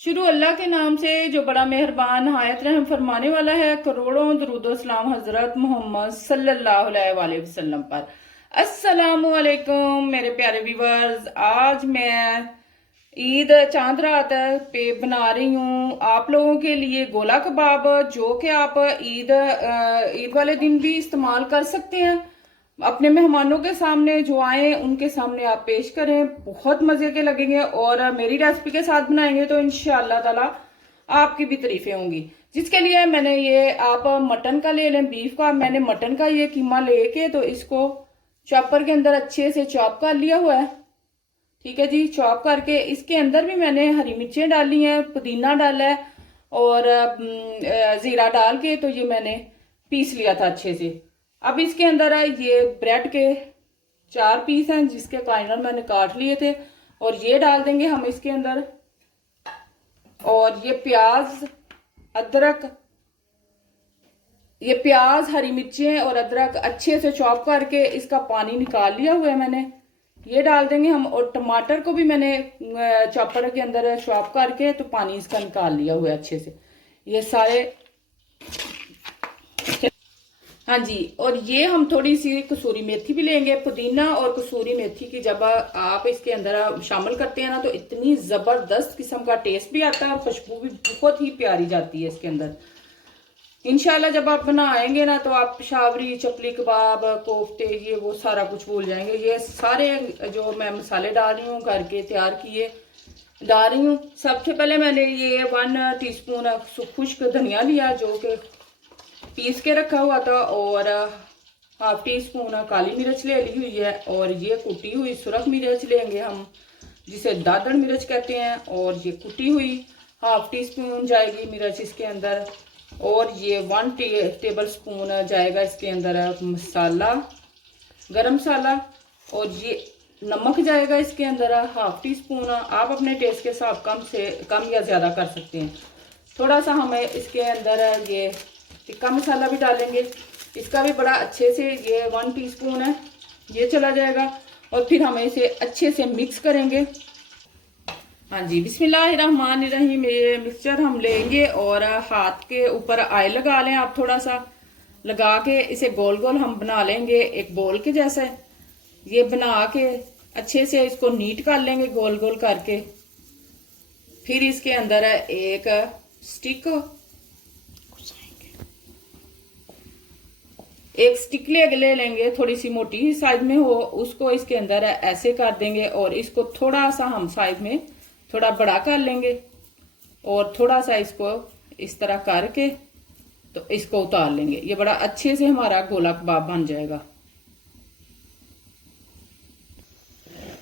शुरू अल्लाह के नाम से जो बड़ा मेहरबान नहायत रहम फरमाने वाला है। करोड़ों दरूद सलाम हजरत मोहम्मद सल्लल्लाहु अलैहि वसल्लम पर। अस्सलामु अलैकुम मेरे प्यारे व्यूवर्स। आज मैं ईद चांद रात पे बना रही हूँ आप लोगों के लिए गोला कबाब, जो कि आप ईद वाले दिन भी इस्तेमाल कर सकते हैं। अपने मेहमानों के सामने जो आए उनके सामने आप पेश करें, बहुत मजे के लगेंगे। और मेरी रेसिपी के साथ बनाएंगे तो इंशाअल्लाह ताला आपकी भी तारीफें होंगी। जिसके लिए मैंने ये, आप मटन का ले लें, बीफ का। मैंने मटन का ये कीमा लेके तो इसको चॉपर के अंदर अच्छे से चॉप कर लिया हुआ है। ठीक है जी, चॉप करके इसके अंदर भी मैंने हरी मिर्चें डाली हैं, पुदीना डाला है और जीरा डाल के तो ये मैंने पीस लिया था अच्छे से। अब इसके अंदर है ये ब्रेड के 4 पीस हैं जिसके कॉर्नर मैंने काट लिए थे और ये डाल देंगे हम इसके अंदर। और ये प्याज, अदरक, ये प्याज, हरी मिर्चें और अदरक अच्छे से चॉप करके इसका पानी निकाल लिया हुआ है मैंने, ये डाल देंगे हम। और टमाटर को भी मैंने चॉपर के अंदर चॉप करके तो पानी इसका निकाल लिया हुआ है अच्छे से। ये सारे, हाँ जी। और ये हम थोड़ी सी कसूरी मेथी भी लेंगे। पुदीना और कसूरी मेथी की जब आप इसके अंदर शामिल करते हैं ना तो इतनी जबरदस्त किस्म का टेस्ट भी आता है और खुशबू भी बहुत ही प्यारी जाती है इसके अंदर। इंशाल्लाह जब आप बनाएंगे ना तो आप शावरी, चपली कबाब, कोफ्ते, ये वो सारा कुछ भूल जाएंगे। ये सारे जो मैं मसाले डाल रही हूँ घर के तैयार किए डाल रही हूँ। सबसे पहले मैंने ये 1 टीस्पून खुश्क धनिया लिया जो कि पीस के रखा हुआ था, और ½ टीस्पून काली मिर्च ले ली हुई है, और ये कुटी हुई सुरख मिर्च लेंगे हम जिसे दादड़ मिर्च कहते हैं, और ये कुटी हुई ½ टीस्पून जाएगी मिर्च इसके अंदर। और ये 1 टेबल स्पून जाएगा इसके अंदर मसाला, गरम मसाला, और ये नमक जाएगा इसके अंदर ½ टीस्पून। आप अपने टेस्ट के हिसाब कम या ज़्यादा कर सकते हैं। थोड़ा सा हमें इसके अंदर ये टिक्का मसाला भी डालेंगे, इसका भी बड़ा अच्छे से, ये 1 टीस्पून है, ये चला जाएगा। और फिर हमें इसे अच्छे से मिक्स करेंगे। हाँ जी, बिस्मिल्लाहिर्रहमानिर्रहीम। ये मिक्सचर हम लेंगे और हाथ के ऊपर ऑयल लगा लें आप, थोड़ा सा लगा के इसे गोल गोल हम बना लेंगे एक बॉल के जैसे। ये बना के अच्छे से इसको नीट कर लेंगे गोल गोल करके। फिर इसके अंदर एक स्टिक ले लेंगे, थोड़ी सी मोटी साइज में हो, उसको इसके अंदर ऐसे कर देंगे और इसको थोड़ा सा हम साइज में थोड़ा बड़ा कर लेंगे और थोड़ा सा इसको इस तरह करके तो इसको उतार लेंगे। ये बड़ा अच्छे से हमारा गोला कबाब बन जाएगा।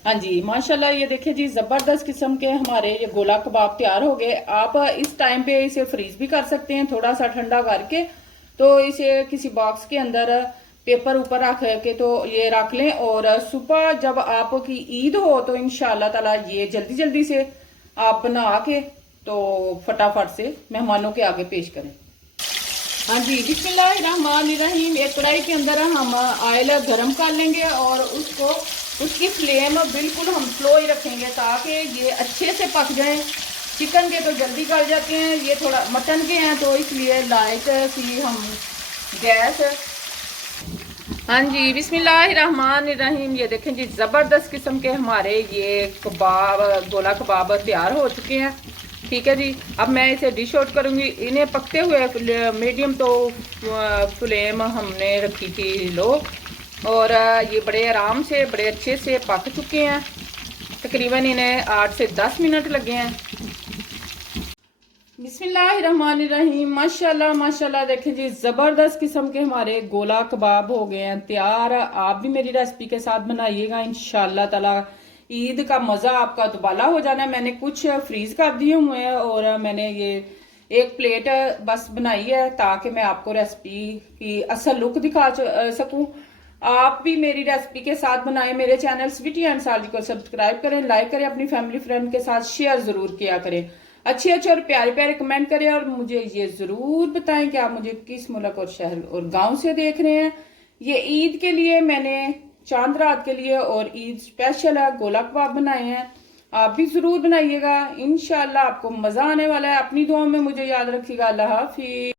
हाँ जी, माशाल्लाह ये देखिए जी, जबरदस्त किस्म के हमारे ये गोला कबाब तैयार हो गए। आप इस टाइम पे इसे फ्रीज भी कर सकते हैं थोड़ा सा ठंडा करके, तो इसे किसी बॉक्स के अंदर पेपर ऊपर रख के तो ये रख लें। और सुबह जब आपकी ईद हो तो इंशाल्लाह ताला ये जल्दी जल्दी से आप बना के तो फटाफट से मेहमानों के आगे पेश करें। हाँ जी, बिस्मिल्लाहिर्रहमानिर्रहीम। एक कढ़ाई के अंदर हम ऑयल गरम कर लेंगे और उसकी फ्लेम बिल्कुल हम स्लो ही रखेंगे ताकि ये अच्छे से पक जाए। चिकन के तो जल्दी गल जाते हैं, ये थोड़ा मटन के हैं तो इसलिए लाइट सी हम गैस। हाँ जी, बिस्मिल्लाहिर्रहमानिर्रहीम। ये देखें जी, ज़बरदस्त किस्म के हमारे ये कबाब, गोला कबाब तैयार हो चुके हैं। ठीक है जी, अब मैं इसे डिश आउट करूँगी। इन्हें पकते हुए मीडियम तो फ्लेम हमने रखी थी लो, और ये बड़े आराम से बड़े अच्छे से पक चुके हैं। तकरीबन इन्हें 8 से 10 मिनट लगे हैं। बिस्मिल्लाहिर्रहमानिर्रहीम। माशाल्लाह माशाल्लाह, देखें जी, ज़बरदस्त किस्म के हमारे गोला कबाब हो गए हैं तैयार। आप भी मेरी रेसिपी के साथ बनाइएगा, इंशाल्लाह ताला ईद का मज़ा आपका दुबाला हो जाना है। मैंने कुछ फ्रीज कर दिए हुए हैं और मैंने ये एक प्लेट बस बनाई है ताकि मैं आपको रेसिपी की असल लुक दिखा सकूं। आप भी मेरी रेसिपी के साथ बनाएं। मेरे चैनल स्वीटी एंड साली को सब्सक्राइब करें, लाइक करें, अपनी फैमिली फ्रेंड के साथ शेयर जरूर किया करें। अच्छे अच्छे और प्यारे प्यारे कमेंट करें और मुझे ये जरूर बताएं कि आप मुझे किस मुल्क और शहर और गांव से देख रहे हैं। ये ईद के लिए मैंने चांद रात के लिए और ईद स्पेशल है गोला कबाब बनाए हैं। आप भी जरूर बनाइएगा, इंशाल्लाह आपको मजा आने वाला है। अपनी दुआओं में मुझे याद रखिएगा। अल्लाह हाफिज।